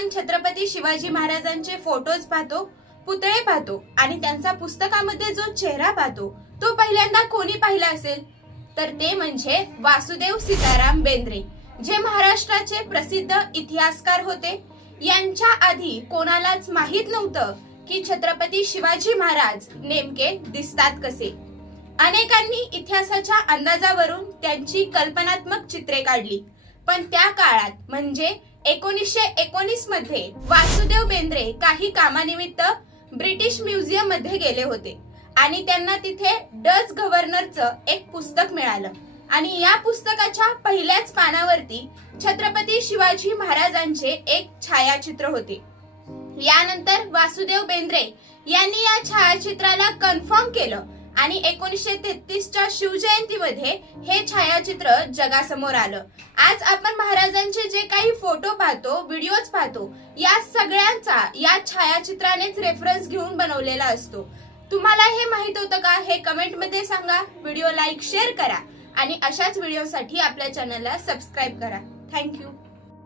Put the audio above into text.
आपण छत्रपती शिवाजी महाराजांचे फोटोज पाहतो, पुतळे पाहतो आणि त्यांचा पुस्तकामध्ये जो चेहरा पाहतो तो पहिल्यांदा कोणी पाहिला असेल? तर ते म्हणजे वासुदेव सीताराम बेंद्रे, जे महाराष्ट्राचे प्रसिद्ध इतिहासकार होते। यांच्या आधी कोणालाच माहित नव्हतं की छत्रपती शिवाजी महाराज नेमके दिसतात कसे। अनेकांनी इतिहासाच्या अंदाजावरून त्यांची कल्पनात्मक चित्रे काढली, पण त्या काळात म्हणजे 1919 मध्ये वासुदेव बेंद्रे काही कामानिमित्त ब्रिटिश म्युझियम मध्ये गेले होते आणि त्यांना तिथे डच गव्हर्नरचं एक पुस्तक मिळालं आणि या पुस्तकाच्या पहिल्याच पानावरती छत्रपती शिवाजी महाराजांचे एक छायाचित्र होते। यानंतर वासुदेव बेंद्रे यांनी या छायाचित्राला कन्फर्म केलं आणि 1933च्या शिवजयंतीमध्ये हे छायाचित्र जगासमोर आलं। आज आपण महाराजांचे जे काही फोटो पाहतो, व्हिडिओज पाहतो, या सगळ्यांचा या छायाचित्रानेच रेफरन्स घेऊन बनवलेला असतो। तुम्हाला हे माहित होतं का? हे कमेंट मध्ये सांगा। व्हिडिओ लाईक शेअर करा आणि अशाच व्हिडिओसाठी आपल्या चॅनलला सबस्क्राईब करा। थँक्यू।